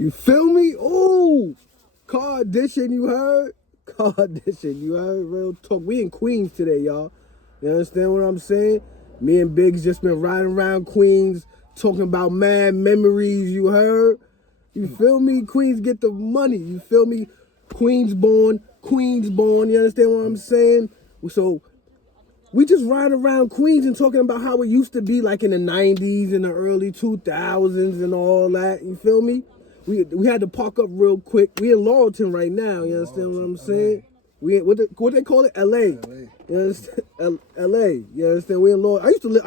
You feel me? Ooh, car dishing, you heard? Car dishing, you heard? Real talk. We in Queens today, y'all. You understand what I'm saying? Me and Biggs just been riding around Queens talking about mad memories, you heard? You feel me? Queens get the money, you feel me? Queens born, you understand what I'm saying? So we just riding around Queens and talking about how it used to be like in the 90s and the early 2000s and all that, you feel me? We had to park up real quick. We in Laurelton right now, you understand what I'm saying? We what they call it? LA. You understand? LA. You understand? We in Laurelton.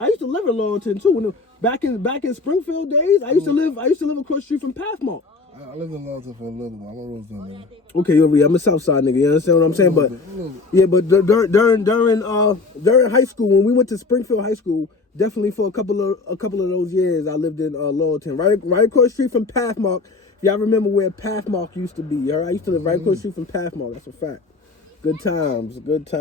I used to live in Laurelton too. Back in Springfield days, I used to live across the street from Pathmark. I lived in Laurelton for a little while. I'm a Rosedale nigga. Okay, I'm a Southside nigga. You understand what I'm saying? But yeah, but during high school, when we went to Springfield High School, definitely for a couple of those years, I lived in Laurelton, right across the street from Pathmark. If y'all remember where Pathmark used to be, I used to live right across the street from Pathmark. That's a fact. Good times, man. I used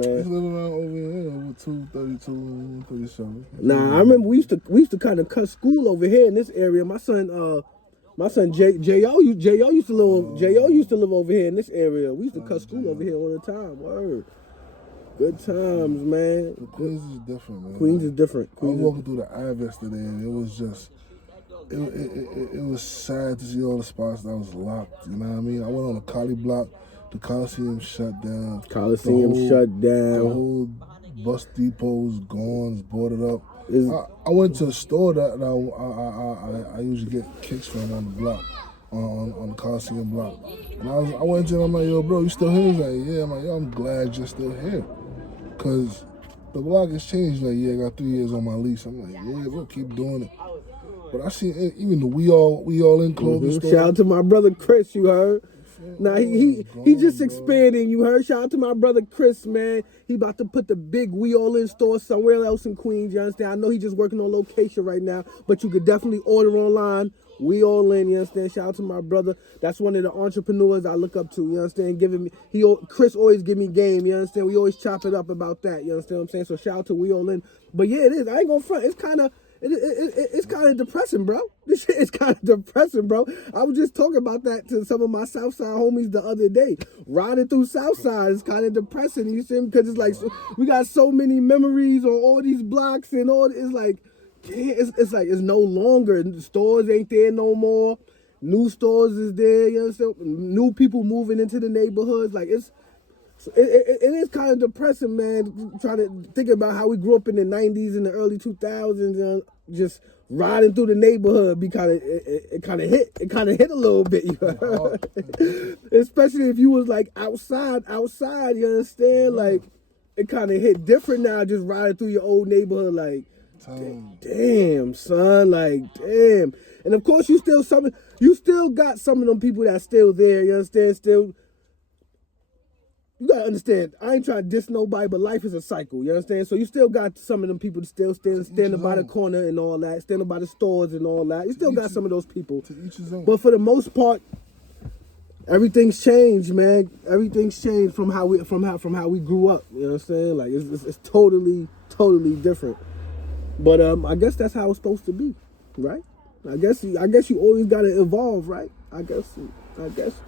to live around over here, over 232, 137. Nah, I remember we used to kind of cut school over here in this area. My son J.O. used to live over here in this area. We used to cut school over here all the time. Word. Good times, man. Queens is different, man. Queens is different. I was walking through the Ave yesterday, and it was just, it was sad to see all the spots that was locked. You know what I mean? I went on the Collie block. The Coliseum shut down. The whole bus depot's gone, it's boarded up. I went to a store that I usually get kicks from on the block, on the Coliseum block. And I went to him, I'm like, yo, bro, you still here? He's like, yeah. I'm like, yo, I'm glad you're still here. Because the block has changed. Like, yeah, I got 3 years on my lease. I'm like, yeah, bro, keep doing it. But I see even the We All In clothing store. Shout out to my brother Chris, you heard? Nah, he just expanding, you heard? Shout out to my brother Chris, man. He about to put the big We All In store somewhere else in Queens, you understand? I know he just working on location right now, but you could definitely order online. We All In, you understand? Shout out to my brother. That's one of the entrepreneurs I look up to, you understand? Chris always give me game, you understand? We always chop it up about that, you understand what I'm saying? So shout out to We All In. But yeah, it is. I ain't gonna front. It's kind of depressing, bro. This shit is kind of depressing, bro. I was just talking about that to some of my Southside homies the other day. Riding through Southside is kind of depressing, you see? Because it's like, we got so many memories on all these blocks and all. It's like, it's no longer. The stores ain't there no more. New stores is there, you understand? New people moving into the neighborhoods. Like, it is kind of depressing, man, trying to think about how we grew up in the 90s and the early 2000s and just riding through the neighborhood. It kind of hit a little bit, you know? Especially if you was like outside, you understand? Like, it kind of hit different now, just riding through your old neighborhood, like, damn, son, like, damn. And of course, you still got some of them people that's still there, you understand? You gotta understand, I ain't trying to diss nobody, but life is a cycle, you understand? So you still got some of them people still standing by the corner and all that, standing by the stores and all that. You still got some of those people. But for the most part, everything's changed, man. Everything's changed from how we grew up. You know what I'm saying? Like it's totally different. But I guess that's how it's supposed to be, right? I guess you always gotta evolve, right? I guess.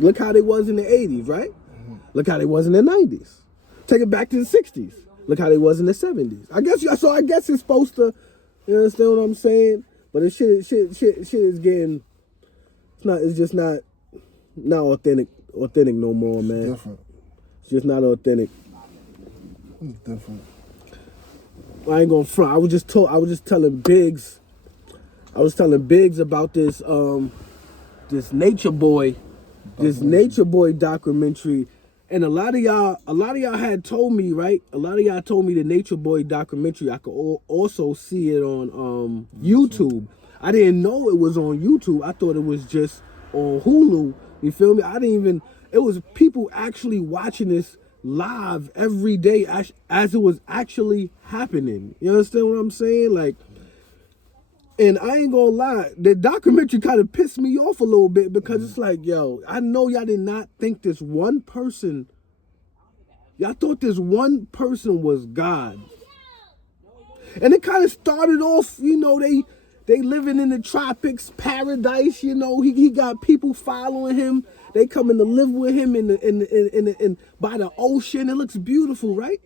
Look how they was in the 80s, right? Look how they was in the 90s. Take it back to the 60s. Look how they was in the 70s. I guess it's supposed to, you understand what I'm saying? But it shit is getting, it's just not authentic no more, man. It's different. It's just not authentic. It's different. I ain't gonna front. I was just telling Biggs about this this Nature Boy documentary. And a lot of y'all had told me, right? A lot of y'all told me the Nature Boy documentary, I could also see it on YouTube. I didn't know it was on YouTube. I thought it was just on Hulu. You feel me? It was people actually watching this live every day as it was actually happening. You understand what I'm saying? Like, and I ain't gonna lie, the documentary kind of pissed me off a little bit because it's like, yo, I know y'all did not think this one person, y'all thought this one person was God. And it kind of started off, you know, they They living in the tropics, paradise. You know, he got people following him. They coming to live with him in by the ocean. It looks beautiful, right?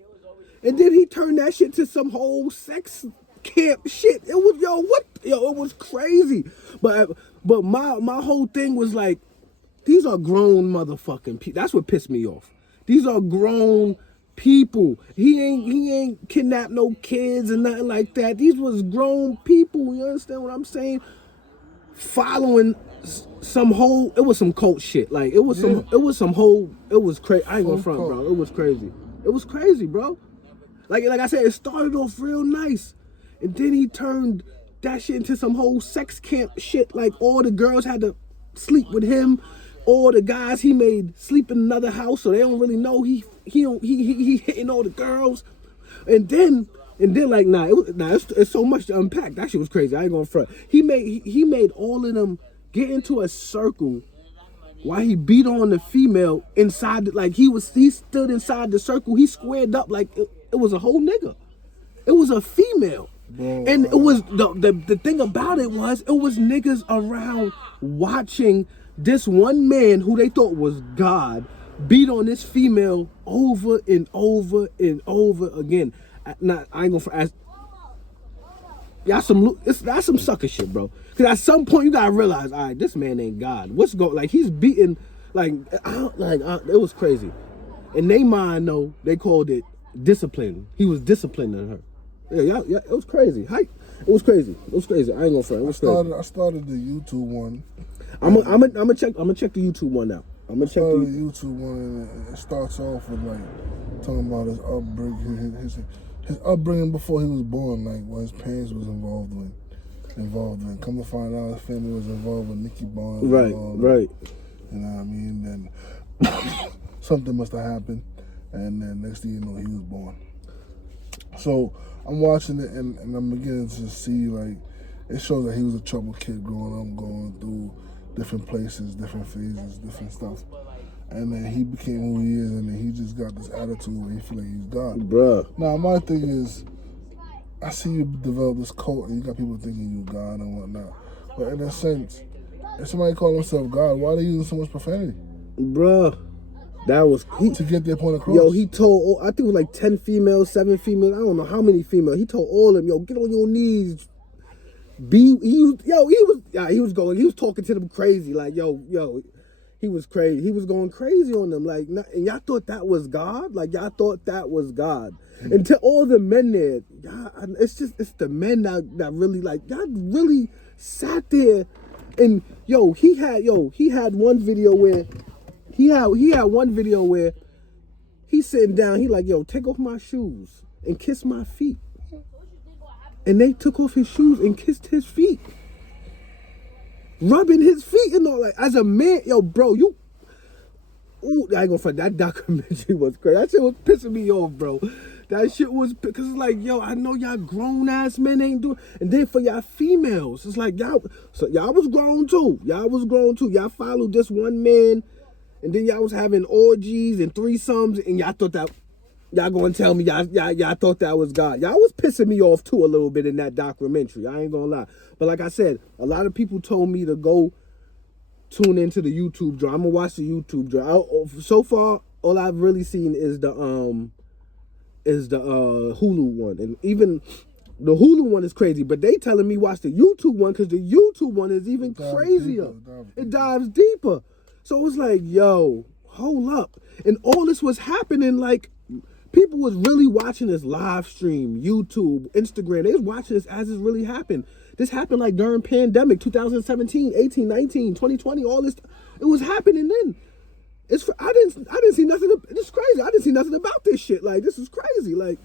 And then he turned that shit to some whole sex camp shit. It was it was crazy. But my whole thing was like, these are grown motherfucking people. That's what pissed me off. These are grown people. He ain't kidnapped no kids and nothing like that. These was grown people. You understand what I'm saying? Following it was some cult shit. Like it was crazy. I ain't gonna front, bro. It was crazy. It was crazy, bro. Like I said, it started off real nice, and then he turned that shit into some whole sex camp shit. Like all the girls had to sleep with him. All the guys he made sleep in another house, so they don't really know he hitting all the girls, and then like it's so much to unpack. That shit was crazy. I ain't gonna front. He made all of them get into a circle while he beat on the female inside. Like he stood inside the circle. He squared up like it was a whole nigga. It was a female. Bro, and it was the thing about it was niggas around watching this one man who they thought was God beat on this female over and over and over again. I ain't gonna ask. That's some sucker shit, bro. Cause at some point you gotta realize, all right, this man ain't God. What's going? Like he's beating, it was crazy. In their mind, though, they called it discipline. He was disciplining her. Yeah, it was crazy. It was crazy. It was crazy. I ain't gonna front. It was crazy. I started the YouTube one. I'm gonna check the YouTube one out. I'm gonna check the YouTube one, and it starts off with like talking about his upbringing, his upbringing before he was born, like what his parents was involved in. Come to find out, his family was involved with Nicky Barnes. Right. You know what I mean? Then something must have happened, and then next thing you know, he was born. So I'm watching it, and I'm beginning to see like it shows that he was a troubled kid growing up, going through different places, different phases, different stuff. And then he became who he is, and then he just got this attitude where he feel like he's God. Bruh. Now, my thing is, I see you develop this cult, and you got people thinking you God and whatnot. But in a sense, if somebody call himself God, why are they using so much profanity? Bruh. That was... to get their point across. Yo, he told, I think it was like 10 females, 7 females, I don't know how many females. He told all of them, yo, get on your knees. He was talking to them crazy, like yo, he was crazy. He was going crazy on them, like, and y'all thought that was God, like y'all thought that was God. And to all the men there, it's the men that really like y'all really sat there, and he had one video where he's sitting down, he like, yo, take off my shoes and kiss my feet. And they took off his shoes and kissed his feet. Rubbing his feet and all. Like, as a man, yo, bro, I ain't gonna front. That documentary was crazy. That shit was pissing me off, bro. That shit was, because it's like, yo, I know y'all grown-ass men ain't doing. And then for y'all females, it's like, y'all was grown too. Y'all followed this one man, and then y'all was having orgies and threesomes, and y'all thought that... Y'all gonna tell me y'all thought that was God. Y'all was pissing me off too a little bit in that documentary. I ain't gonna lie. But like I said, a lot of people told me to go tune into the YouTube joint. I'm gonna watch the YouTube joint. So far, all I've really seen is the Hulu one. And even the Hulu one is crazy, but they telling me watch the YouTube one because the YouTube one is even crazier. It dives deeper. So it's like, yo, hold up. And all this was happening like people was really watching this live stream, YouTube, Instagram. They was watching this as it really happened. This happened like during pandemic, 2017, 18, 19, 2020, all this. It was happening then. I didn't see nothing. It's crazy. I didn't see nothing about this shit. Like, this is crazy. Like,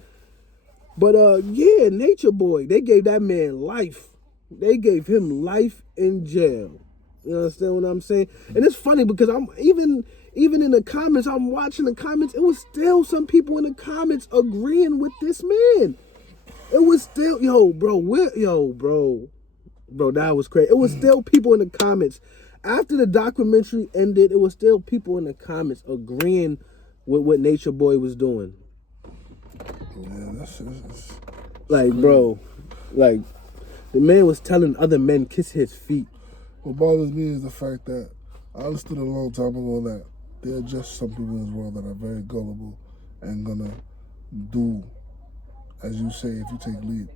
but yeah, Nature Boy, they gave that man life. They gave him life in jail. You understand what I'm saying? And it's funny because I'm even in the comments, I'm watching the comments, it was still some people in the comments agreeing with this man. It was still, bro, that was crazy. It was still people in the comments. After the documentary ended, it was still people in the comments agreeing with what Nature Boy was doing. Yeah, that's like, bro, like, The man was telling other men kiss his feet. What bothers me is the fact that I understood a long time ago that there are just some people in this world that are very gullible and gonna do as you say if you take lead.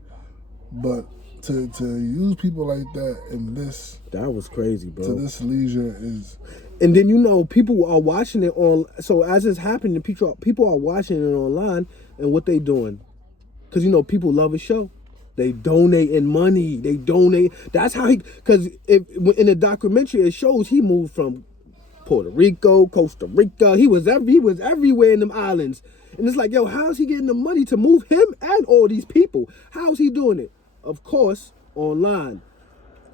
But to use people like that in this, that was crazy, bro. To this leisure is. And then people are watching it on. So as it's happening, people are watching it online, and what they doing? Because people love a show. They donating money. They donate. That's how because in the documentary it shows he moved from Puerto Rico, Costa Rica. He was everywhere in them islands. And it's like, yo, how's he getting the money to move him and all these people? How's he doing it? Of course, online.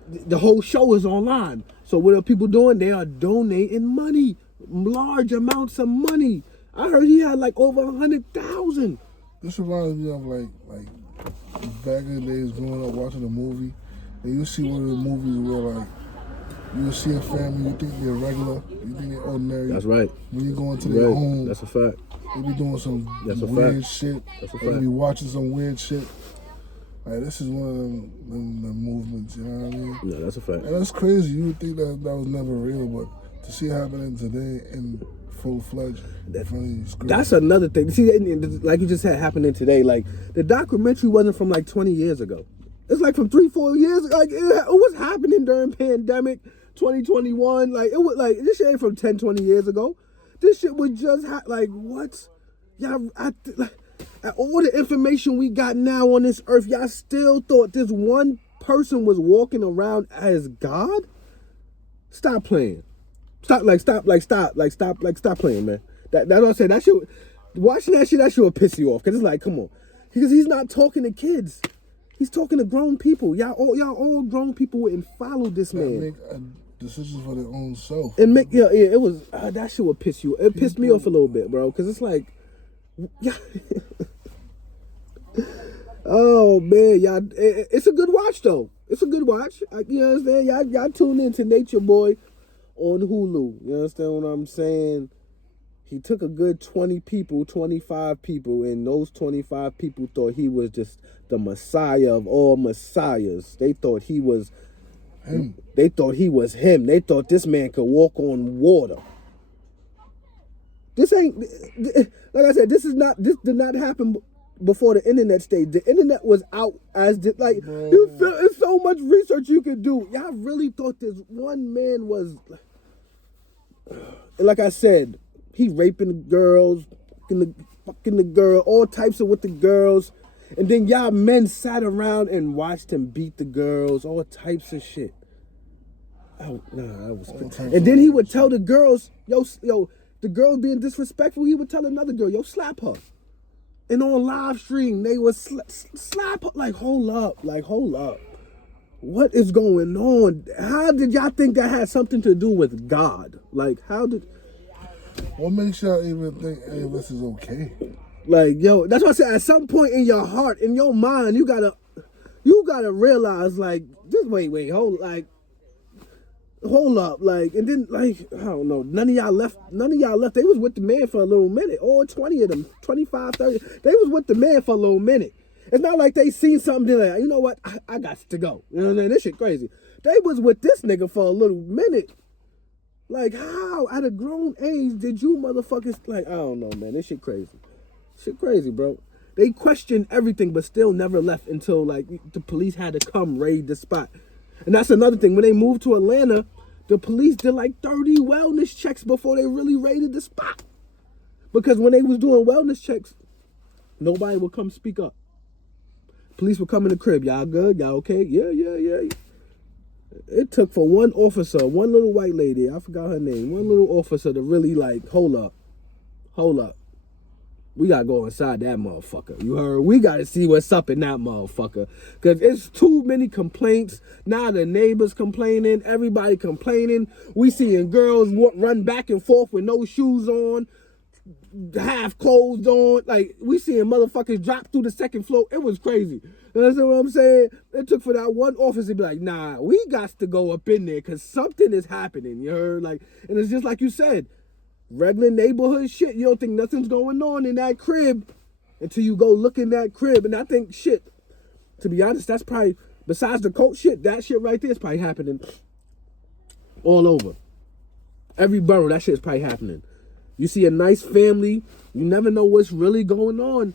The whole show is online. So what are people doing? They are donating money, large amounts of money. I heard he had like over 100,000. This reminds me of like back in the days growing up watching a movie, and you see one of the movies where like you see a family, you think they're regular, you think they're ordinary. That's right. When you go into their home, that's a fact. They be doing some that's weird shit. That's a fact. They be watching some weird shit. Like this is one of them movements, you know what I mean? Yeah, that's a fact. And that's crazy. You would think that was never real, but to see it happening today in full-fledged, that's another thing. See, like you just had happening today, like the documentary wasn't from like 20 years ago. It's like from 3-4 years. Like it was happening during pandemic 2021. Like it was like this shit ain't from 10-20 years ago. This shit was just like what? Y'all, all the information we got now on this earth, y'all still thought this one person was walking around as God? Stop playing. Stop playing, man. That's what I'm saying. That shit, watching that shit will piss you off. Cause it's like, come on. Because he's not talking to kids. He's talking to grown people. Y'all all grown people wouldn't follow this man. Make decisions for their own self. And it was, that shit would piss you. It pissed me off a little bit, bro. Cause it's like, yeah. Oh man, y'all, it's a good watch though. It's a good watch. You understand? Y'all tune in to Nature Boy on Hulu. You understand what I'm saying? He took a good 20 people, 25 people, and those 25 people thought he was just the Messiah of all Messiahs. They thought he was him. They thought he was him. They thought this man could walk on water. This ain't, like I said, this did not happen before the internet stage. The internet was out as you feel it's so much research you could do. Y'all really thought this one man was, and like I said, he raping girls, fucking the girl, all types of with the girls, and then y'all men sat around and watched him beat the girls, all types of shit. Oh, nah, that was crazy. And then he would tell the girls, yo, the girl being disrespectful, he would tell another girl, yo, slap her. And on live stream, they would slap her. Like, hold up. What is going on? How did y'all think that had something to do with God? Like, how did... What makes y'all even think any of this is okay? Like, yo, that's what I said. At some point in your heart, in your mind, you gotta realize, like, just wait, hold up, like, and then, like, I don't know, none of y'all left. They was with the man for a little minute. All 20 of them, 25, 30, they was with the man for a little minute. It's not like they seen something, they're like, you know what, I got to go. You know what I'm saying? This shit crazy. They was with this nigga for a little minute. Like, how, at a grown age, did you motherfuckers, like, I don't know, man, this shit crazy. Shit crazy, bro. They questioned everything, but still never left until, like, the police had to come raid the spot. And that's another thing. When they moved to Atlanta, the police did like 30 wellness checks before they really raided the spot. Because when they was doing wellness checks, nobody would come speak up. Police would come in the crib. Y'all good? Y'all okay? Yeah. It took for one officer, one little white lady, I forgot her name, one little officer to really like, hold up. We gotta go inside that motherfucker. You heard? We gotta see what's up in that motherfucker. Cause it's too many complaints. Now the neighbors complaining, everybody complaining. We seeing girls run back and forth with no shoes on, half clothes on. Like, we seeing motherfuckers drop through the second floor. It was crazy. You know what I'm saying? It took for that one officer to be like, nah, we got to go up in there cause something is happening. You heard? Like, and it's just like you said. Regular neighborhood shit. You don't think nothing's going on in that crib until you go look in that crib. And I think, shit, to be honest, that's probably Besides the cult shit, that shit right there is probably happening all over. Every borough, that shit is probably happening. You see a nice family, you never know what's really going on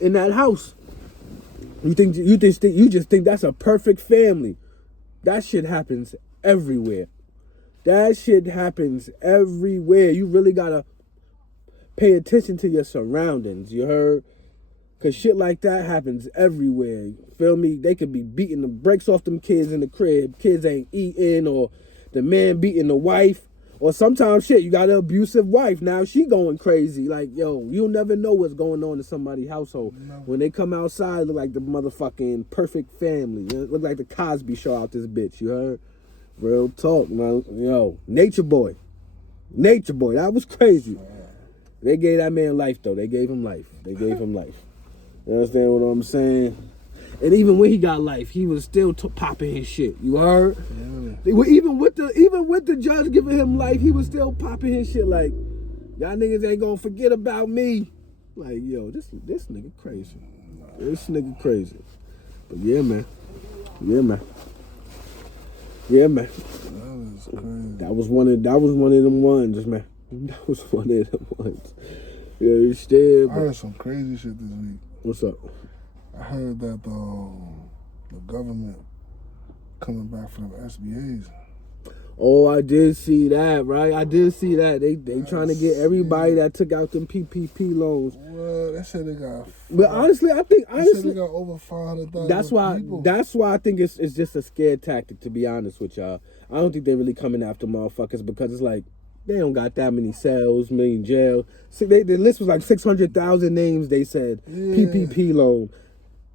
in that house. You just think that's a perfect family. That shit happens everywhere. That shit happens everywhere. You really gotta pay attention to your surroundings, you heard? Cause shit like that happens everywhere. You feel me? They could be beating the brakes off them kids in the crib. Kids ain't eating, or the man beating the wife. Or sometimes shit, you got an abusive wife. Now she going crazy. Like, yo, you'll never know what's going on in somebody's household. No. When they come outside, look like the motherfucking perfect family. You know? Look like the Cosby Show out this bitch, you heard? Real talk, man. Yo, Nature Boy. Nature Boy, that was crazy. They gave that man life, though. They gave him life. They gave him life. You understand what I'm saying? And even when he got life, he was still popping his shit. You heard? Yeah. Even with the judge giving him life, he was still popping his shit. Like, y'all niggas ain't gonna forget about me. Like, yo, this nigga crazy. This nigga crazy. But yeah, man. Yeah, man. Yeah, man. That was one of them ones, man. That was one of them ones. Yeah, still. I heard some crazy shit this week. What's up? I heard that the government coming back for them SBAs. Oh, I did see that, right? I did see that. They trying to get everybody that took out them PPP loans. Well, they said they got. But honestly, I think they got over 500,000. That's why I think it's just a scare tactic. To be honest with y'all, I don't think they're really coming after motherfuckers because it's like they don't got that many cells, many jail. See, the list was like 600,000 names. They said PPP loan.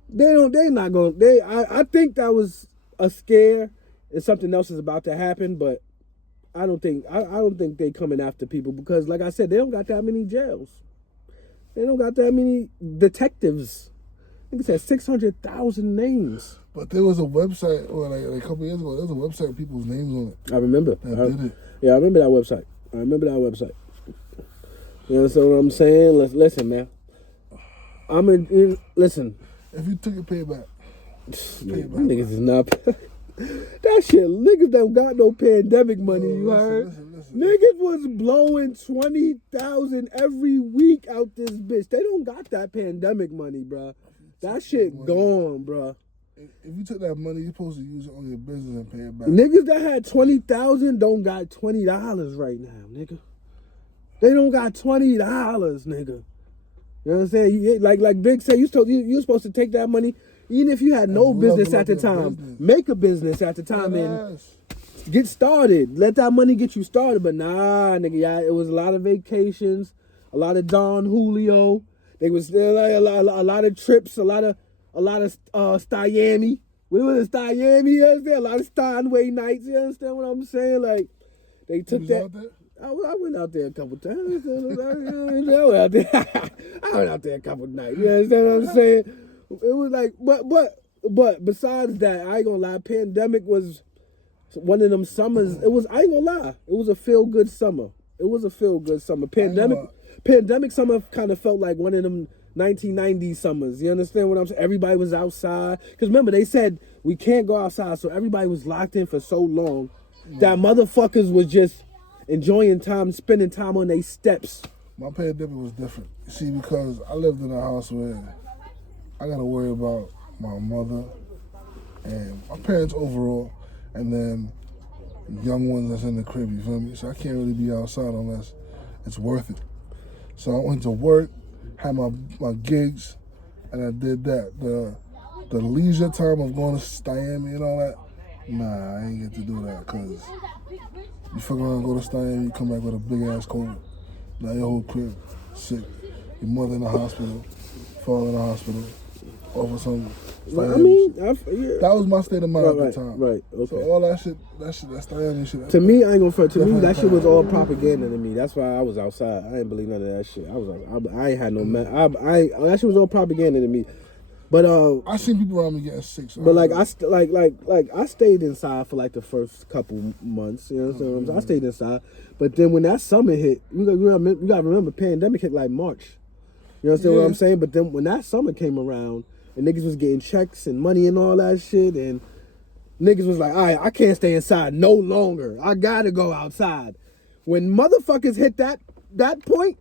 They not going. I think that was a scare. And something else is about to happen, but I don't think they coming after people because, like I said, they don't got that many jails. They don't got that many detectives. I think it said 600,000 names. But there was a website, like a couple years ago, there was a website with people's names on it. I remember. Did it. Yeah, I remember that website. You understand what I'm saying? Listen, man. Listen. If you took your payback, niggas is not. That shit, niggas don't got no pandemic money, you heard? Listen. Niggas was blowing 20,000 every week out this bitch. They don't got that pandemic money, bruh. That shit gone, bruh. If you took that money, you're supposed to use it on your business and pay it back. Niggas that had 20,000 don't got $20 right now, nigga. They don't got $20, nigga. You know what I'm saying? Like Big said, you supposed to take that money. Even if you had no business at the time, make a business at the time and get started. Let that money get you started. But nah, nigga, yeah, it was a lot of vacations, a lot of Don Julio. There was a lot of trips, a lot of Stuyami. We were in Stuyami, you understand? A lot of Steinway nights, you understand what I'm saying? Like, they took that. I went out there a couple times. I went out there a couple nights. You understand what I'm saying? It was like, but besides that, I ain't gonna lie. Pandemic was one of them summers. I ain't gonna lie. It was a feel good summer. Pandemic summer kind of felt like one of them 1990s summers. You understand what I'm saying? Everybody was outside. Because remember, they said we can't go outside, so everybody was locked in for so long that motherfuckers was just enjoying time, spending time on their steps. My pandemic was different. You see, because I lived in a house where I gotta worry about my mother and my parents overall, and then young ones that's in the crib, you feel me? So I can't really be outside unless it's worth it. So I went to work, had my gigs, and I did that. The leisure time of going to Stuyami and all that, nah, I ain't get to do that, because you fuck around, go to Stuyami, you come back with a big-ass cold. Now your whole crib sick. Your mother in the hospital, father in the hospital. Over some. I mean, that was my state of mind at the time. Right. Okay. So all that shit, that's shit. To me, I ain't gonna front. To me, that shit was all propaganda to me. That's why I was outside. I ain't believe none of that shit. I ain't had no man. That shit was all propaganda to me. But I seen people around me getting sick. So but I stayed inside for like the first couple months. You know what I'm saying? I stayed inside. But then when that summer hit, you gotta remember, pandemic hit like March. You understand what I'm saying? But then when that summer came around, and niggas was getting checks and money and all that shit, and Niggas was like, all right, I can't stay inside no longer. I gotta go outside. When motherfuckers hit that point,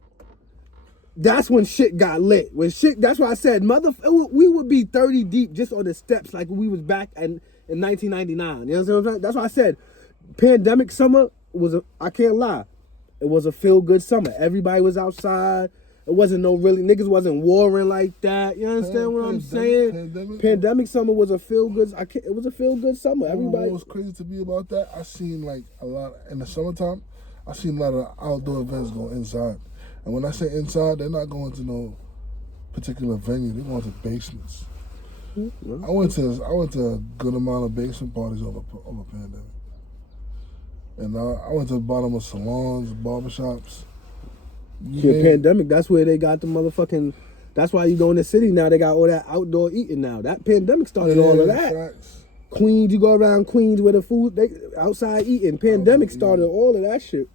that's when shit got lit. That's why I said, we would be 30 deep just on the steps like we was back in 1999. You know what I'm saying? That's why I said, pandemic summer I can't lie, it was a feel-good summer. Everybody was outside. It wasn't niggas wasn't warring like that. You understand what I'm saying? Pandemic summer was a feel-good, it was a feel-good summer. Everybody. What was crazy to me about that, I seen like a lot, in the summertime, I seen a lot of outdoor events go inside. And when I say inside, they're not going to no particular venue. They're going to basements. I went to a good amount of basement parties over pandemic. And I went to the bottom of salons, barbershops. Pandemic, that's where they got the motherfucking, that's why you go in the city now, they got all that outdoor eating now. That pandemic started all of that. Facts. Queens, you go around Queens where the food, they outside eating. Pandemic started all of that shit.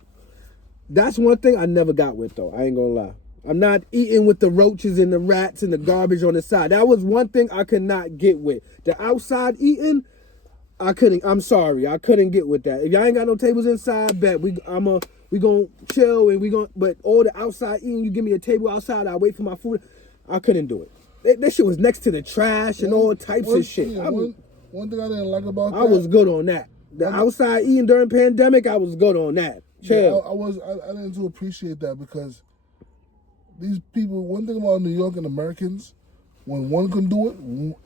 That's one thing I never got with though, I ain't gonna lie. I'm not eating with the roaches and the rats and the garbage on the side. That was one thing I could not get with. The outside eating, I'm sorry, I couldn't get with that. If y'all ain't got no tables inside, bet we gonna chill and but all the outside eating, you give me a table outside, I wait for my food. I couldn't do it. That shit was next to the trash and all types of shit. Yeah, one thing I didn't like about that, I was good on that. The outside eating during pandemic, I was good on that. Chill. Yeah, I didn't appreciate that because these people, one thing about New York and Americans, when one can do it,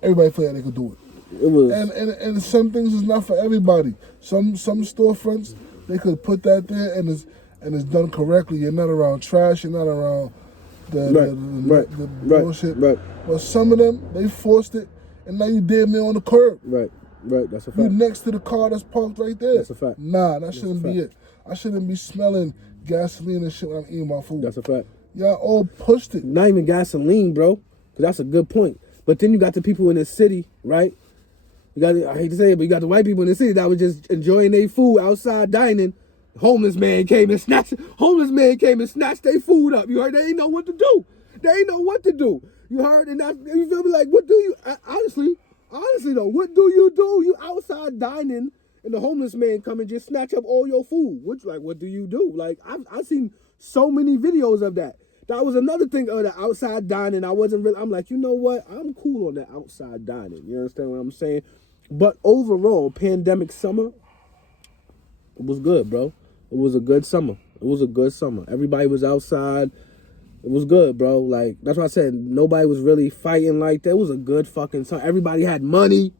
everybody felt like they could do it. It was, and some things is not for everybody. Some storefronts, they could put that there and it's done correctly. You're not around trash. You're not around the bullshit. Right. But some of them, they forced it, and now you damn near on the curb. Right. That's a fact. You next to the car that's parked right there. That's a fact. Nah, that shouldn't be it. I shouldn't be smelling gasoline and shit when I'm eating my food. That's a fact. Y'all all pushed it. Not even gasoline, bro. Cause that's a good point. But then you got the people in the city, right? I hate to say it, but you got the white people in the city that were just enjoying their food outside dining. Homeless man came and snatched their food up. You heard? They ain't know what to do. You heard? And you feel me? Like, what do you, honestly though, what do? You outside dining and the homeless man come and just snatch up all your food. What do you do? Like, I've seen so many videos of that. That was another thing of the outside dining. I'm like, you know what? I'm cool on that outside dining. You understand what I'm saying? But overall, pandemic summer, it was good, bro. It was a good summer. Everybody was outside. It was good, bro. Like, that's why I said nobody was really fighting like that. It was a good fucking summer. Everybody had money.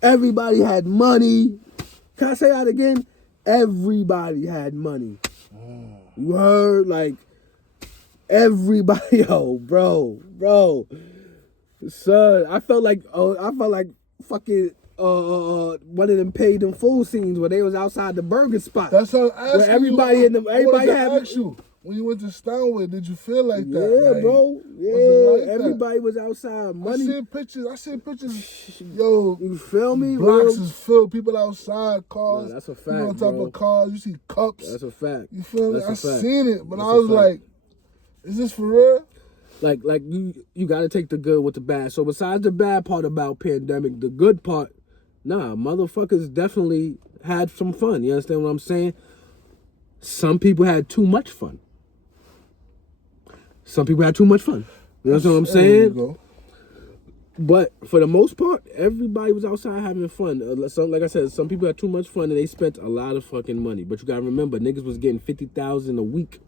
Can I say that again? Everybody had money. You heard? Like, everybody, bro. Son, I felt like fucking one of them paid them full scenes where they was outside the burger spot. That's how I asked where everybody had. Ask you, when you went to Steinway, did you feel like that? Yeah, like, bro. Yeah, like everybody was outside. Money. I seen pictures. Yo, you feel me? Blocks is filled. People outside, cars. Nah, that's a fact. People on top of cars. You see cups. That's a fact. You feel me? I seen it, but that's I was like, is this for real? Like you got to take the good with the bad. So besides the bad part about pandemic, the good part, motherfuckers definitely had some fun. You understand what I'm saying? Some people had too much fun. You understand what I'm saying? But for the most part, everybody was outside having fun. So, like I said, some people had too much fun and they spent a lot of fucking money. But you gotta remember, niggas was getting $50,000 a week.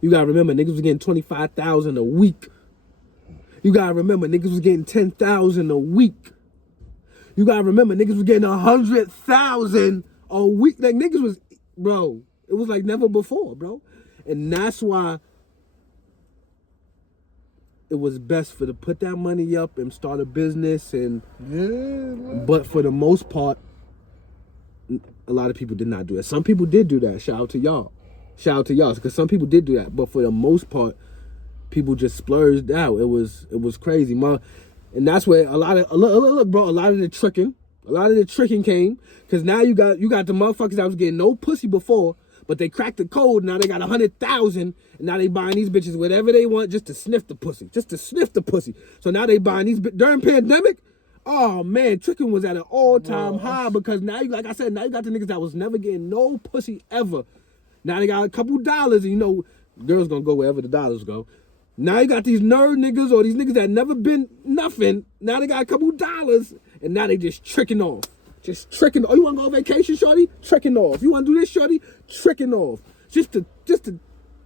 You gotta remember, niggas was getting $25,000 a week. You gotta remember, niggas was getting $10,000 a week. You gotta remember, niggas was getting $100,000 a week. Like, niggas was, bro, it was like never before, bro. And that's why it was best to put that money up and start a business. And but for the most part, a lot of people did not do that. Some people did do that. Shout out to y'all, because some people did do that. But for the most part, people just splurged out. It was crazy, man. And that's where a lot of the tricking came, because now you got the motherfuckers that was getting no pussy before, but they cracked the code. Now they got 100,000, and now they buying these bitches whatever they want just to sniff the pussy. So now they buying these during pandemic. Oh man, tricking was at an all-time high because now you, like I said, now you got the niggas that was never getting no pussy ever. Now they got a couple dollars, and you know, girls gonna go wherever the dollars go. Now you got these nerd niggas or these niggas that never been nothing. Now they got a couple dollars, and now they just tricking off. Just tricking. Oh, you wanna go on vacation, shorty? Tricking off. You wanna do this, shorty? Tricking off. Just to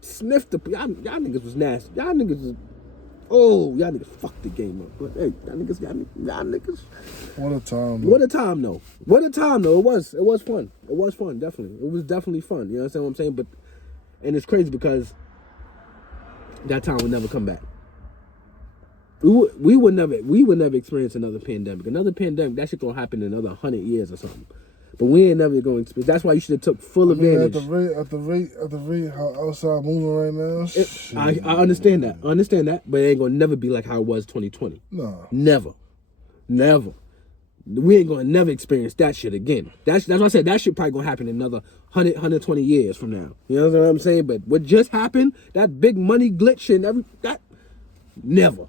sniff the. Y'all niggas was nasty. Y'all niggas was. Oh, y'all niggas fucked the game up. But hey, y'all niggas got me. Y'all niggas. What a time. What a time though. What a time though. It was fun. It was fun. Definitely. It was definitely fun. You understand what I'm saying? But, and it's crazy because that time would never come back. We would never experience another pandemic. Another pandemic, that shit gonna happen in another 100 years or something. But we ain't never going to experience. That's why you should have took full advantage. At the rate how outside moving right now. I understand that. I understand that, but it ain't gonna never be like how it was 2020. No. Never. We ain't gonna never experience that shit again. That's why I said that shit probably gonna happen in another 120 years from now. You know what I'm saying? But what just happened, that big money glitch and never.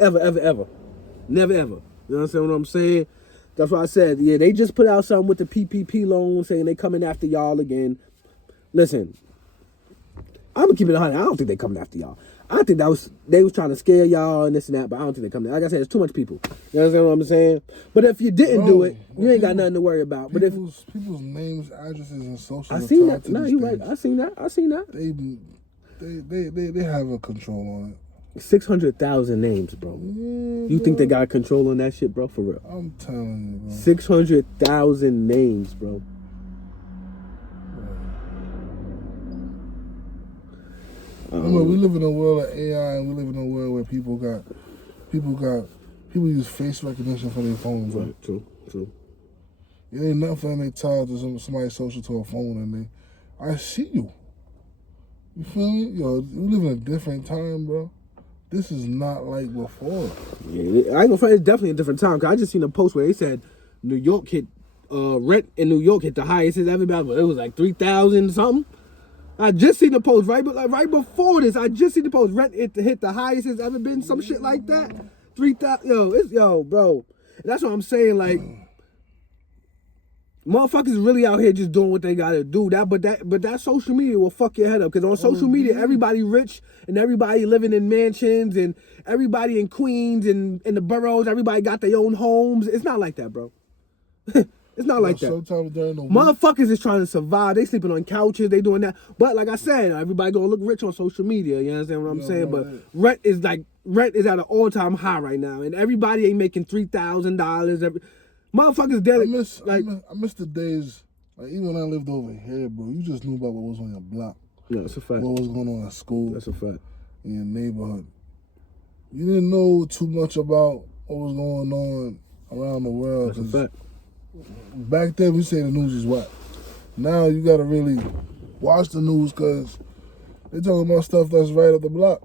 Ever. Never. You understand what I'm saying? That's why I said, yeah, they just put out something with the PPP loan saying they coming after y'all again. Listen, I'm gonna keep it 100. I don't think they coming after y'all. I think they was trying to scare y'all and this and that, but I don't think they coming. Like I said, there's too much people. You understand what I'm saying? But if you didn't do it, you ain't got nothing to worry about. But people's names, addresses, and social. I seen that. No, you right. I seen that. They have a control on it. 600,000 names, bro. Yeah, you think they got control on that shit, bro? For real. I'm telling you, bro. 600,000 names, bro. Remember, we live in a world of AI, and we live in a world where people use face recognition for their phones. Right. True. It ain't nothing for them. They tied to somebody social to a phone, and I see you. You feel me? Yo, we live in a different time, bro. This is not like before. Yeah, I ain't gonna find it's definitely a different time. Cause I just seen a post where they said New York hit rent in New York hit the highest it's ever been. It was like 3,000 something. I just seen the post right before this. I just seen the post rent hit the highest it's ever been. Some shit like that. 3,000. Yo, bro. And that's what I'm saying. Like, motherfuckers really out here just doing what they gotta do. But that social media will fuck your head up. Cause on social media, everybody rich and everybody living in mansions and everybody in Queens and in the boroughs, everybody got their own homes. It's not like that, bro. It's not like that. Sometimes during the week, motherfuckers is trying to survive. They sleeping on couches. They doing that. But like I said, everybody gonna look rich on social media. You understand what I'm saying? But rent is at an all-time high right now, and everybody ain't making $3,000. Motherfuckers dead. I miss the days. Like even when I lived over here, bro, you just knew about what was on your block. Yeah, that's a fact. What was going on at school. That's a fact. In your neighborhood. You didn't know too much about what was going on around the world. That's a fact. Back then, we say the news is whack. Now you gotta really watch the news because they talking about stuff that's right up the block.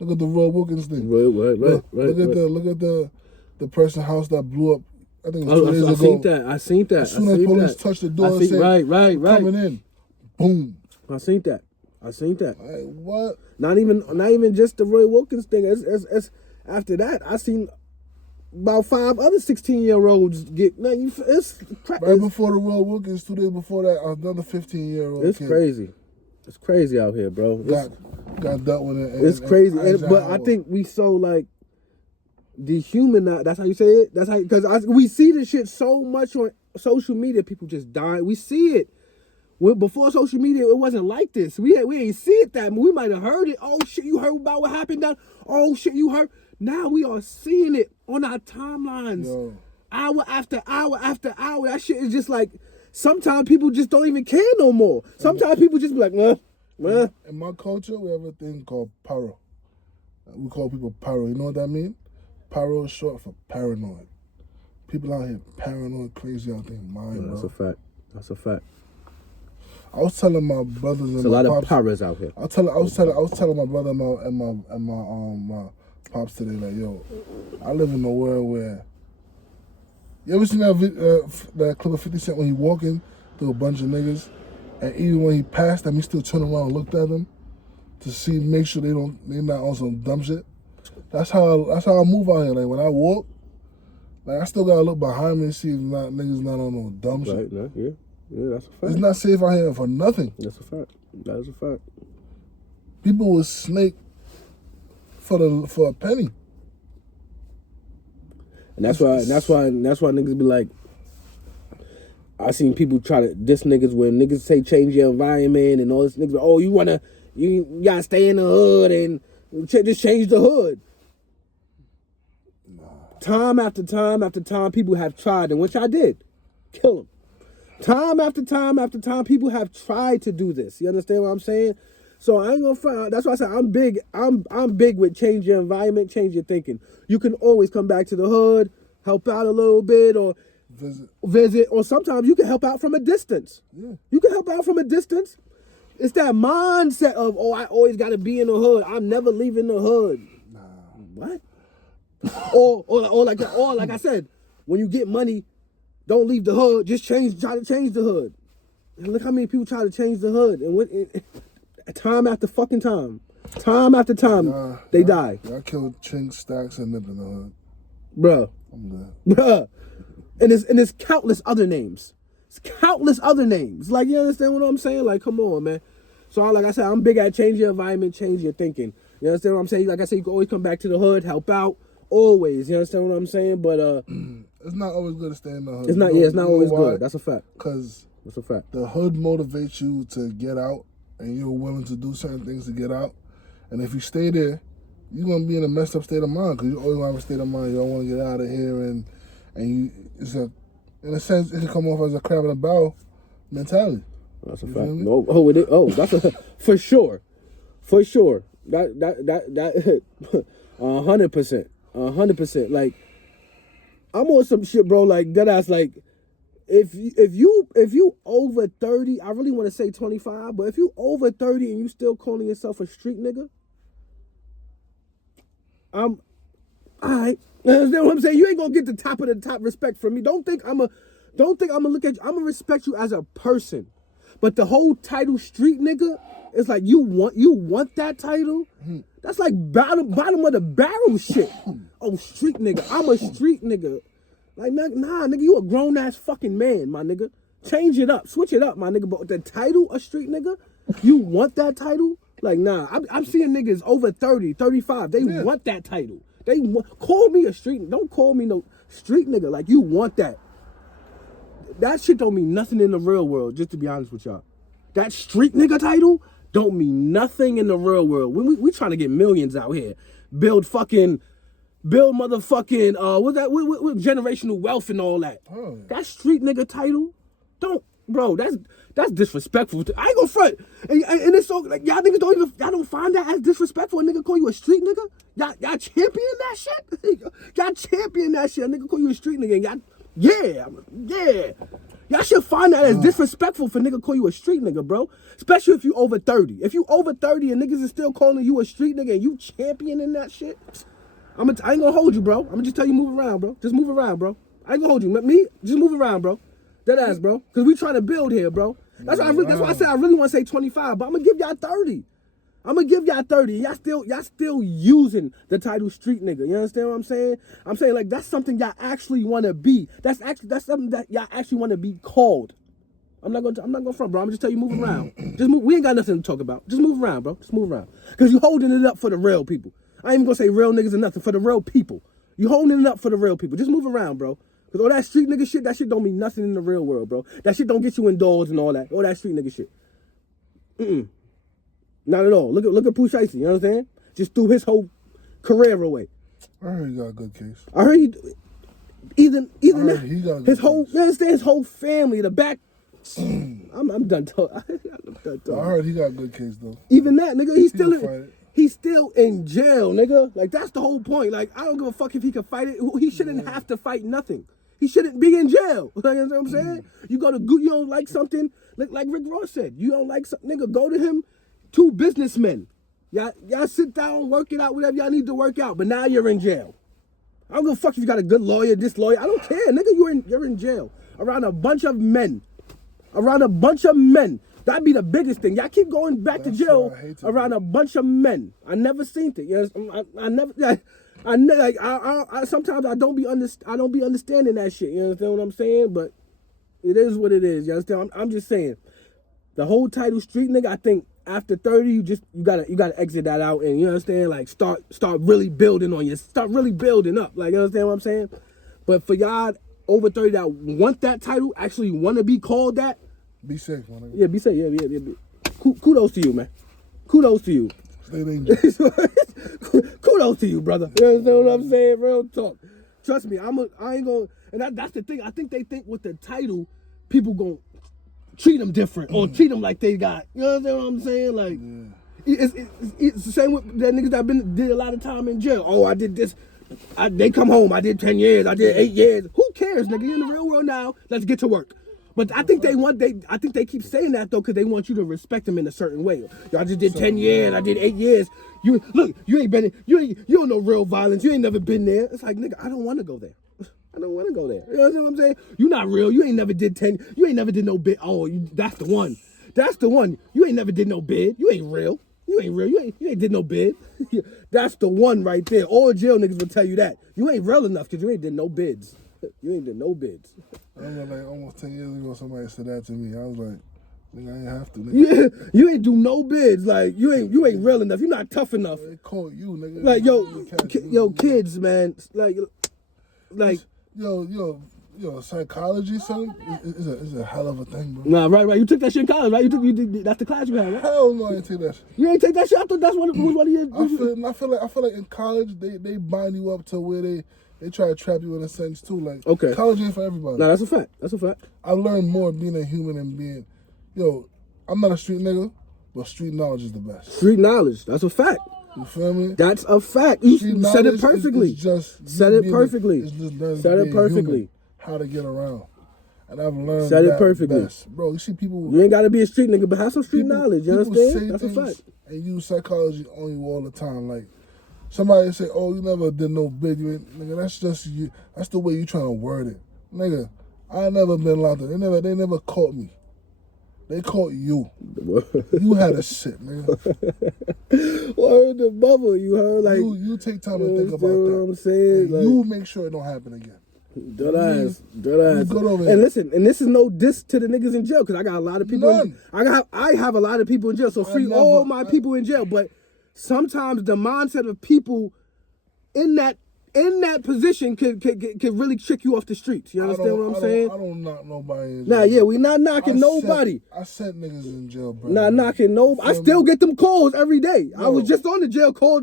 Look at the Roy Wilkins thing. Right. Look at the person's house that blew up. I think it was 2 days ago. I seen that. As soon as police touched the door and said, right. coming in, boom. I seen that. Like, what? Not even just the Roy Wilkins thing. It's after that, I seen about 5 other 16-year-olds get. It's crazy. Right before the Roy Wilkins, 2 days before that, another 15-year-old. It's crazy. It's crazy out here, bro. Got dealt with it. It's crazy, but I think we so like dehumanized. That's how you say it. That's how, because we see this shit so much on social media. People just dying. We see it. Before social media, it wasn't like this. We ain't see it that. We might have heard it. Oh shit, you heard about what happened down? Oh shit, you heard? Now we are seeing it on our timelines, hour after hour after hour. That shit is just like. Sometimes people just don't even care no more. Sometimes people just be like, nah. In my culture, we have a thing called paro. We call people paro. You know what that means? Paro is short for paranoid. People out here paranoid, crazy out their mind, bro. That's a fact. I was telling my brothers and There's my a lot pops, of paras out here. I was telling my brother and my pops today, like, yo, I live in a world where. You ever seen that clip of 50 Cent when he walking through a bunch of niggas, and even when he passed them, he still turned around and looked at them to make sure they're not on some dumb shit. That's how I move out here. Like when I walk, Like I still gotta look behind me and see if niggas not on no dumb shit. No, yeah, that's a fact. It's not safe out here for nothing. That's a fact. That is a fact. People will snake for a penny. And that's why niggas be like, I seen people try to diss niggas when niggas say change your environment and all this niggas. Oh, you gotta stay in the hood and just change the hood. Time after time after time, people have tried, and which I did, kill them. Time after time after time, people have tried to do this. You understand what I'm saying? So I ain't gonna front. That's why I said I'm big. I'm big with change your environment, change your thinking. You can always come back to the hood, help out a little bit, or visit, or sometimes you can help out from a distance. Yeah. You can help out from a distance. It's that mindset of, oh, I always got to be in the hood. I'm never leaving the hood. Nah. What? or like I said, when you get money, don't leave the hood. Just try to change the hood. And look how many people try to change the hood, and time after fucking time after time, they die. I killed Chink, Stacks, and Nip in the hood. Bruh. I'm good. Bruh. And there's countless other names. It's countless other names. Like, you understand what I'm saying? Like, come on, man. So, like I said, I'm big at change your environment, change your thinking. You understand what I'm saying? Like I said, you can always come back to the hood, help out. Always. You understand what I'm saying? But it's not always good to stay in the hood. It's not. Yeah, it's not always good. That's a fact. Because that's a fact. The hood motivates you to get out, and you're willing to do certain things to get out. And if you stay there, you're gonna be in a messed up state of mind because you always have a state of mind. You don't want to get out of here, and you. In a sense, it can come off as a crab in a barrel mentality. That's a fact. No, that's a for sure. That 100%. 100%. Like, I'm on some shit, bro. Like, that ass. Like, if you over 30, I really want to say 25, but if you over 30 and you still calling yourself a street nigga, all right. You know what I'm saying? You ain't gonna get the top of the top respect from me. Don't think I'm gonna look at you. I'm gonna respect you as a person. But the whole title street nigga, it's like you want that title? That's like bottom of the barrel shit. Oh, street nigga. I'm a street nigga. Like, nah, nigga, you a grown ass fucking man, my nigga. Change it up. Switch it up, my nigga. But the title a street nigga, you want that title? Like, nah. I'm seeing niggas over 30, 35. They want that title. Call me a street. Don't call me no street nigga. Like, you want that. That shit don't mean nothing in the real world, just to be honest with y'all. That street nigga title don't mean nothing in the real world. We trying to get millions out here. Build motherfucking, what generational wealth and all that. Oh. That street nigga title, that's disrespectful. I ain't gonna front. And it's so, like, y'all niggas don't find that as disrespectful. A nigga call you a street nigga? Y'all champion that shit? Y'all champion that shit. A nigga call you a street nigga and y'all, yeah. Y'all should find that as disrespectful for nigga call you a street nigga, bro. Especially if you over 30. If you over 30 and niggas is still calling you a street nigga and you championing that shit, I ain't gonna hold you, bro. I'm gonna just tell you move around, bro. Just move around, bro. I ain't gonna hold you. Me, just move around, bro. Dead ass, bro. Because we trying to build here, bro. That's why I said I really want to say 25, but I'm gonna give y'all 30. I'm gonna give y'all 30. Y'all still using the title street nigga. You understand what I'm saying? I'm saying, like, that's something y'all actually want to be. That's something that y'all actually want to be called. I'm not gonna front, bro. I'm just tell you move around. Just move. We ain't got nothing to talk about. Just move around, bro. Just move around. Cause you holding it up for the real people. I ain't even gonna say real niggas or nothing, for the real people. You holding it up for the real people. Just move around, bro. Cause all that street nigga shit, that shit don't mean nothing in the real world, bro. That shit don't get you indoors and all that. All that street nigga shit. Not at all. Look at Pooh Shiesty, you know what I'm saying? Just threw his whole career away. I heard he got a good case. I heard he got his whole, case. You understand, his whole family, the back. I'm done talking. I heard he got a good case though. Even that, nigga, he's still in jail, nigga. Like, that's the whole point. Like, I don't give a fuck if he can fight it. He shouldn't have to fight nothing. He shouldn't be in jail. Like, you know what I'm saying? You don't like something, like Rick Ross said. You don't like something, nigga, go to him. Two businessmen. Y'all sit down, work it out, whatever y'all need to work out. But now you're in jail. I don't give a fuck if you got a good lawyer, this lawyer. I don't care, nigga. You're in jail. Around a bunch of men. That'd be the biggest thing. Y'all keep going back to jail around a bunch of men. I never seen it. Yes, I never. I sometimes I don't be understanding that shit. You understand what I'm saying? But it is what it is. You understand? I'm just saying. The whole title street nigga, I think after 30, you gotta exit that out, and you understand, like start really building on start really building up. Like, you understand what I'm saying? But for y'all over 30 that want that title, actually want to be called that, be safe, man. Yeah, be safe. Yeah. Kudos to you, man. Kudos to you. Stay dangerous. Kudos to you, brother. You understand what I'm saying? Real talk. Trust me, I ain't gonna, and that's the thing. I think they think with the title, people gonna treat them different or treat them like they got. You understand what I'm saying? Like, it's the same with that niggas that did a lot of time in jail. Oh, I did this. They come home. I did 10 years. I did 8 years. Who cares, nigga? You're in the real world now. Let's get to work. But I think I think they keep saying that though, because they want you to respect them in a certain way. Yo, I just did 10 years. I did 8 years. You don't know real violence. You ain't never been there. It's like, nigga, I don't want to go there. I don't want to go there. You know what I'm saying? You not real. You ain't never did 10. You ain't never did no bid. Oh, that's the one. That's the one. You ain't never did no bid. You ain't real. You ain't real. You ain't did no bid. That's the one right there. All jail niggas will tell you that. You ain't real enough because you ain't did no bids. You ain't did no bids. I remember like almost 10 years ago, somebody said that to me. I was like, nigga, I ain't have to. Nigga. Yeah, you ain't do no bids. Like you ain't real enough. You're not tough enough. They caught you, nigga. Like kids, man. Like. Yo, psychology, son, is a hell of a thing, bro. Nah, right. You took that shit in college, right? You did, that's the class you had, right? Hell no, I didn't take that shit. You ain't take that shit? I thought that's one of your... I feel like in college, they bind you up to where they try to trap you in a sense, too. Like, okay. College ain't for everybody. Nah, that's a fact. That's a fact. I learned more being a human and being... Yo, I'm not a street nigga, but street knowledge is the best. Street knowledge, that's a fact. You feel me? That's a fact. You said it perfectly. It's just said it perfectly. It's just learning said it perfectly. How to get around. And I've learned said it perfectly. Best. Bro, you see people... You ain't got to be a street nigga, but have some street knowledge. You understand? That's a fact. And use psychology on you all the time. Like, somebody say, oh, you never did no bid. You ain't... Nigga, that's just you. That's the way you trying to word it. Nigga, I never been locked up. They never caught me. They caught you. You had a shit, nigga. Word the bubble, you heard? Like you take time to think about that. What I'm saying? Like, you make sure it don't happen again. Dead ass. And listen, and this is no diss to the niggas in jail, because I got a lot of people. I have a lot of people in jail, so free all my people in jail. But sometimes the mindset of people in that position could really trick you off the streets. You understand what I'm saying? I don't knock nobody in jail. Nah, yeah, we not knocking nobody. I sent niggas in jail, bro. Not knocking nobody. I still get them calls every day. I was just on the jail call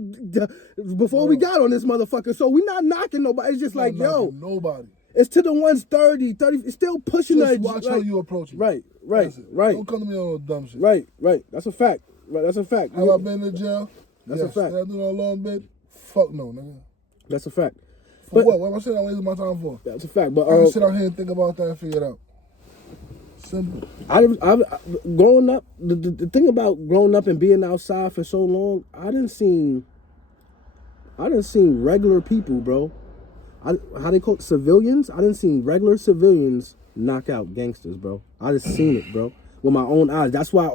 before we got on this motherfucker. So we not knocking nobody. It's just like, yo. Nobody. It's to the ones 30. It's still pushing us. Just watch how you approach it. Right. Don't come to me on no dumb shit. Right. That's a fact. That's a fact. Have I been to jail? That's a fact. Did I do no long bit? Fuck no, nigga. That's a fact. For what? What am I saying? I'm wasting my time for? That's a fact. But I can sit out here and think about that and figure it out. Simple. I growing up, the thing about growing up and being outside for so long, I didn't see regular people, bro. How they call it, civilians? I didn't see regular civilians knock out gangsters, bro. I just seen it, bro, with my own eyes. That's why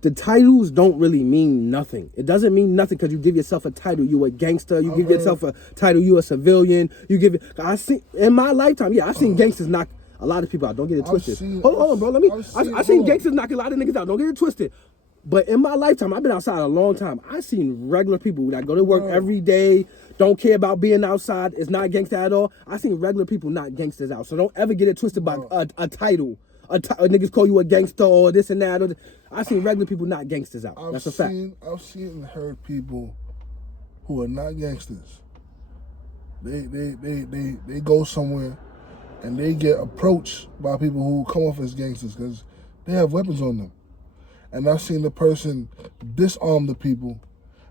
the titles don't really mean nothing. It doesn't mean nothing because you give yourself a title, you a gangster. You give yourself a title, you a civilian. I see in my lifetime, I've seen gangsters knock a lot of people out. Don't get it twisted. Hold on, bro. I seen gangsters knock a lot of niggas out. Don't get it twisted. But in my lifetime, I've been outside a long time. I've seen regular people that go to work every day, don't care about being outside, is not gangster at all. I've seen regular people not gangsters out. So don't ever get it twisted by a title. Niggas call you a gangster or this and that. I've seen regular people not gangsters out. That's a fact. I've seen and heard people who are not gangsters. They go somewhere and they get approached by people who come off as gangsters because they have weapons on them. And I've seen the person disarm the people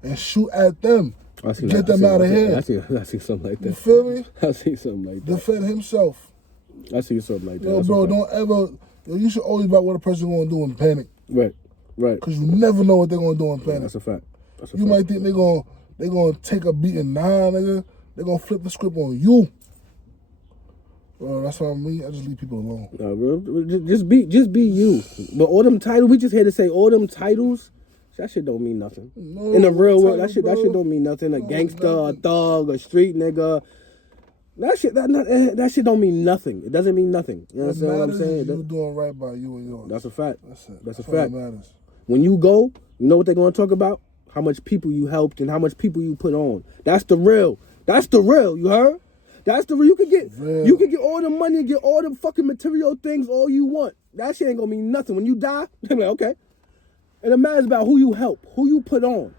and shoot at them. Get them out of here. I see something like that. You feel me? I see something like that. Defend himself. I see something like that. Yo, bro, don't ever... you should always about what a person going to do in panic. Right. Because you never know what they're going to do in panic. That's a fact. You might think they're going to take a beating. Nah, nigga. They're going to flip the script on you. Bro, that's what I mean. I just leave people alone. Nah, bro. Just be you. But all them titles, we just here to say all them titles That shit don't mean nothing. No, in the real world, title, that shit don't mean nothing. A gangster, nothing. a thug, a street nigga. That shit don't mean nothing. It doesn't mean nothing. You understand what I'm saying? You doing right by you and yours. That's a fact. That's it. That's a all fact. that matters. When you go, you know what they're going to talk about? How much people you helped and how much people you put on. That's the real. That's the real. You heard? That's the real. You can get all the money and get all the fucking material things all you want. That shit ain't gonna mean nothing. When you die, they're like, okay. And it matters about who you help, who you put on.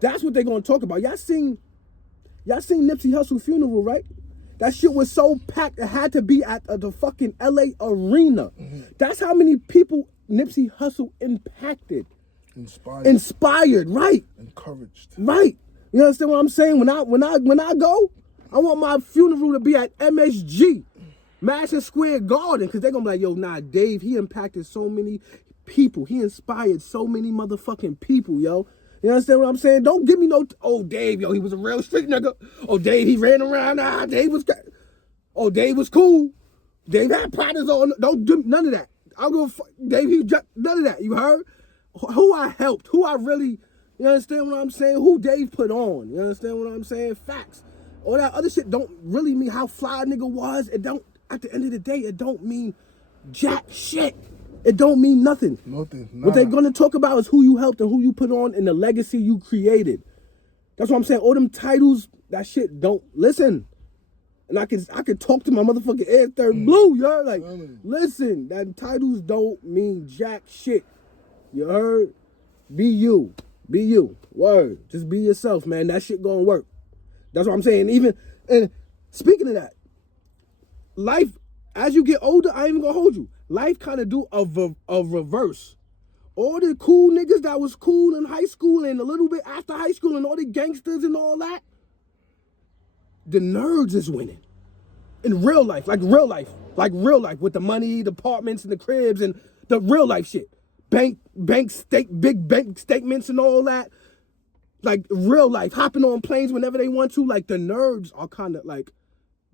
That's what they're gonna talk about. Y'all seen Nipsey Hussle funeral, right? That shit was so packed, it had to be at the fucking LA arena. Mm-hmm. That's how many people Nipsey Hussle impacted. Inspired, right? Encouraged. Right. You understand what I'm saying? When I go, I want my funeral to be at MSG, Madison Square Garden, because they're gonna be like, yo, nah, Dave, he impacted so many people. He inspired so many motherfucking people, yo. You understand what I'm saying? Don't give me no, oh, Dave, yo, he was a real street nigga. Oh, Dave, he ran around. Dave was cool. Dave had partners on. Don't do none of that. I'm gonna, Dave, none of that. You heard? Who I helped, who I really, you understand what I'm saying? Who Dave put on. You understand what I'm saying? Facts. All that other shit don't really mean how fly a nigga was. It don't, at the end of the day, it don't mean jack shit. It don't mean nothing. Nothing. Nah. What they're gonna talk about is who you helped and who you put on and the legacy you created. That's what I'm saying. All them titles, that shit don't, listen. And I could talk to my motherfucking air third blue, you heard? Like, listen, that titles don't mean jack shit. You heard? Be you. Be you. Word. Just be yourself, man. That shit gonna work. That's what I'm saying. And speaking of that, life, as you get older, I ain't even gonna hold you. Life kind of do a reverse. All the cool niggas that was cool in high school and a little bit after high school and all the gangsters and all that, the nerds is winning. In real life, like real life with the money, the apartments and the cribs and the real life shit. Big bank statements and all that. Like real life, hopping on planes whenever they want to. Like the nerds are kind of like,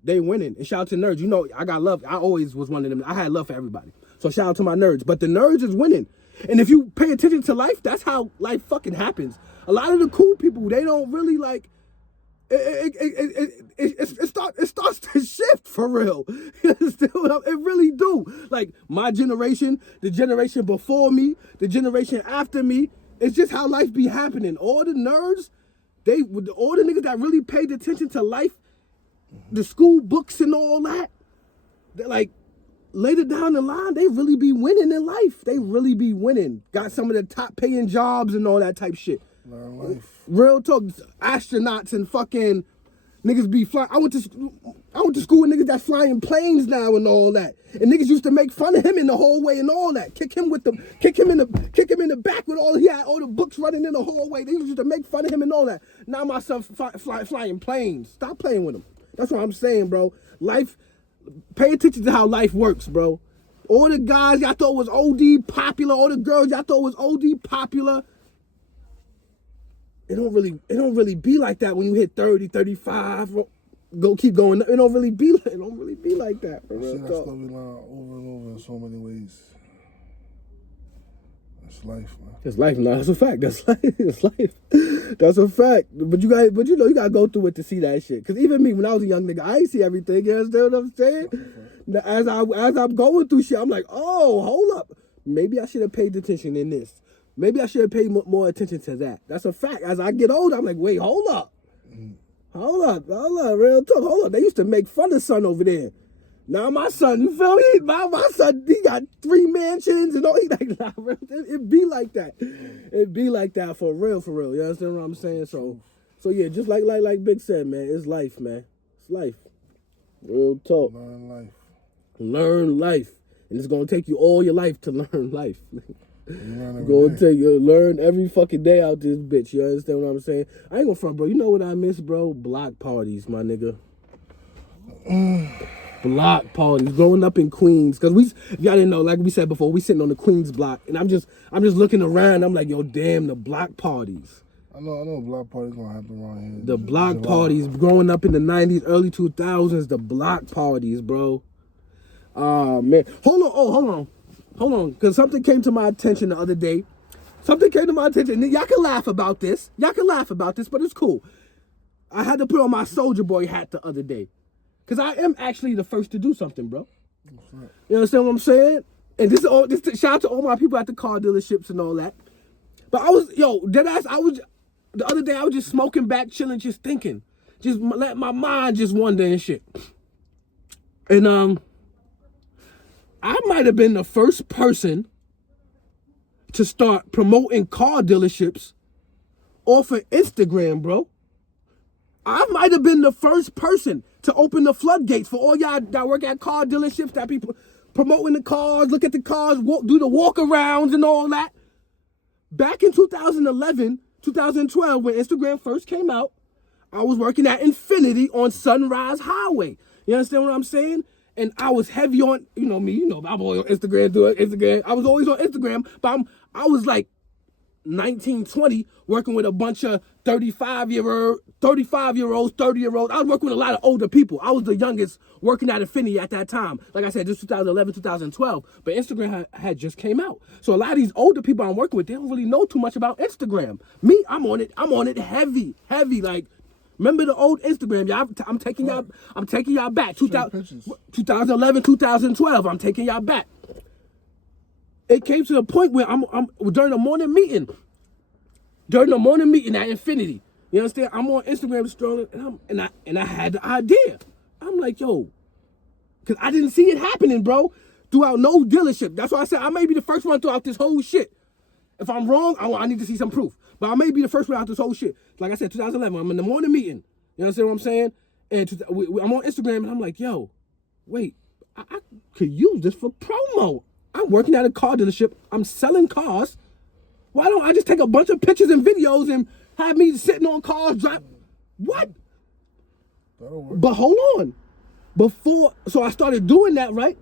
they winning. And shout out to nerds. You know, I got love. I always was one of them. I had love for everybody. So shout out to my nerds. But the nerds is winning. And if you pay attention to life, that's how life fucking happens. A lot of the cool people, they don't really like, it starts to shift for real. It really do. Like my generation, the generation before me, the generation after me, it's just how life be happening. All the nerds, all the niggas that really paid attention to life, the school books and all that, they're like, later down the line, they really be winning in life. They really be winning. Got some of the top paying jobs and all that type shit. Life. Real talk, astronauts and fucking niggas be flying. I went to school with niggas that's flying planes now and all that. And niggas used to make fun of him in the hallway and all that. Kick him in the back with he had all the books running in the hallway. They used to make fun of him and all that. Now my son flying planes. Stop playing with him. That's what I'm saying, bro. Life, pay attention to how life works, bro. All the guys y'all thought was OD popular, all the girls y'all thought was OD popular. It don't really be like that when you hit 30, 35. Keep going. It don't really be like that. I see that storyline over and over in so many ways. That's life, man. It's life, nah. That's a fact. That's life. It's life. That's a fact. But you know, you gotta go through it to see that shit. Cause even me, when I was a young nigga, I ain't see everything. You understand what I'm saying? As I'm going through shit, I'm like, oh, hold up. Maybe I should have paid attention in this. Maybe I should have paid more attention to that. That's a fact. As I get older, I'm like, wait, hold up. Hold up, real talk. Hold up. They used to make fun of son over there. Now my son, you feel me? My son, he got 3 mansions and all. He like, nah, it be like that. It be like that for real. You understand what I'm saying? So yeah, just like Big said, man, it's life, man. It's life. Real talk. Learn life. And it's gonna take you all your life to learn life. Learn every fucking day out this bitch. You understand what I'm saying? I ain't gonna front, bro. You know what I miss, bro? Block parties, my nigga. Block parties. Growing up in Queens, cause y'all didn't know, like we said before, we sitting on the Queens block, and I'm just looking around. I'm like, yo, damn, the block parties. I know block parties gonna happen around here. The block parties. Growing up in the 90s, early 2000s, the block parties, bro. Man, hold on, because something came to my attention the other day. Something came to my attention. Y'all can laugh about this. But it's cool. I had to put on my Soldier Boy hat the other day. Because I am actually the first to do something, bro. You understand what I'm saying? And shout out to all my people at the car dealerships and all that. But the other day I was just smoking back, chilling, just thinking. Just let my mind just wander and shit. And I might have been the first person to start promoting car dealerships off of Instagram, bro. I might have been the first person to open the floodgates for all y'all that work at car dealerships, that people promoting the cars, look at the cars, do the walk-arounds and all that. Back in 2011, 2012, when Instagram first came out, I was working at Infinity on Sunrise Highway. You understand what I'm saying? And I was heavy on, I'm always on Instagram, doing Instagram. I was always on Instagram, but I was like 19, 20, working with a bunch of 35-year-olds, 30-year-olds. I was working with a lot of older people. I was the youngest working at Infinity at that time. Like I said, this 2011, 2012. But Instagram had just came out. So a lot of these older people I'm working with, they don't really know too much about Instagram. Me, I'm on it heavy. Like, remember the old Instagram, y'all? I'm taking y'all back. 2011, 2012. I'm taking y'all back. It came to the point where I'm during the morning meeting at Infinity. You understand? I'm on Instagram scrolling, and I had the idea. I'm like, yo, because I didn't see it happening, bro, throughout no dealership. That's why I said I may be the first one throughout this whole shit. If I'm wrong, I need to see some proof. But I may be the first one out this whole shit. Like I said, 2011, I'm in the morning meeting. You understand what I'm saying? And I'm on Instagram, and I'm like, yo, wait, I could use this for promo. I'm working at a car dealership. I'm selling cars. Why don't I just take a bunch of pictures and videos and have me sitting on cars, drive? What? That'll work. But hold on. So I started doing that, right?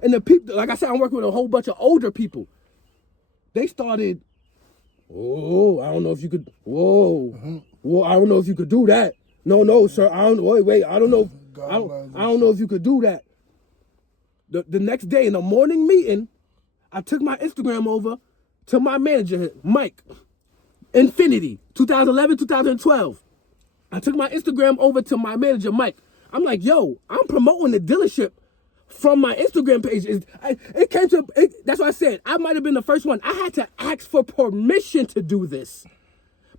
And the people, like I said, I'm working with a whole bunch of older people. They started, I don't know if you could, I don't know if you could do that. No, sir, I don't know if you could do that. The next day in the morning meeting, I took my Instagram over to my manager, Mike, Infinity, 2011, 2012. I took my Instagram over to my manager, Mike. I'm like, yo, I'm promoting the dealership from my Instagram page. That's what I said. I might have been the first one. I had to ask for permission to do this.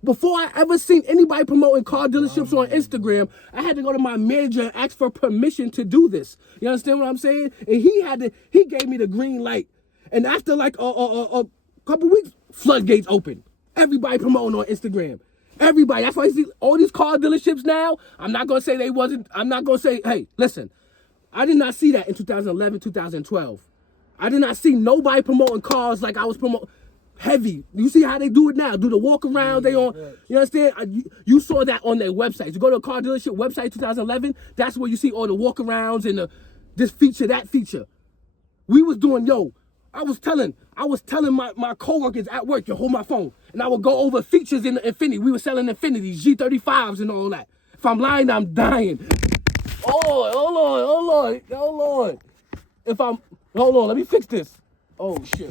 Before I ever seen anybody promoting car dealerships on Instagram, I had to go to my manager and ask for permission to do this. You understand what I'm saying? And he gave me the green light. And after like a couple weeks, floodgates open. Everybody promoting on Instagram. Everybody. That's why you see all these car dealerships now. I'm not going to say they wasn't. I'm not going to say, hey, listen, I did not see that in 2011, 2012. I did not see nobody promoting cars like I was promoting. Heavy. You see how they do it now? Do the walk around? They on. You understand? You saw that on their website. You go to a car dealership website 2011. That's where you see all the walk arounds and this feature, that feature. We was doing I was telling my coworkers at work to hold my phone, and I would go over features in the Infinity. We were selling Infinities, G35s, and all that. If I'm lying, I'm dying. Oh Lord. Hold on. Let me fix this. Oh shit.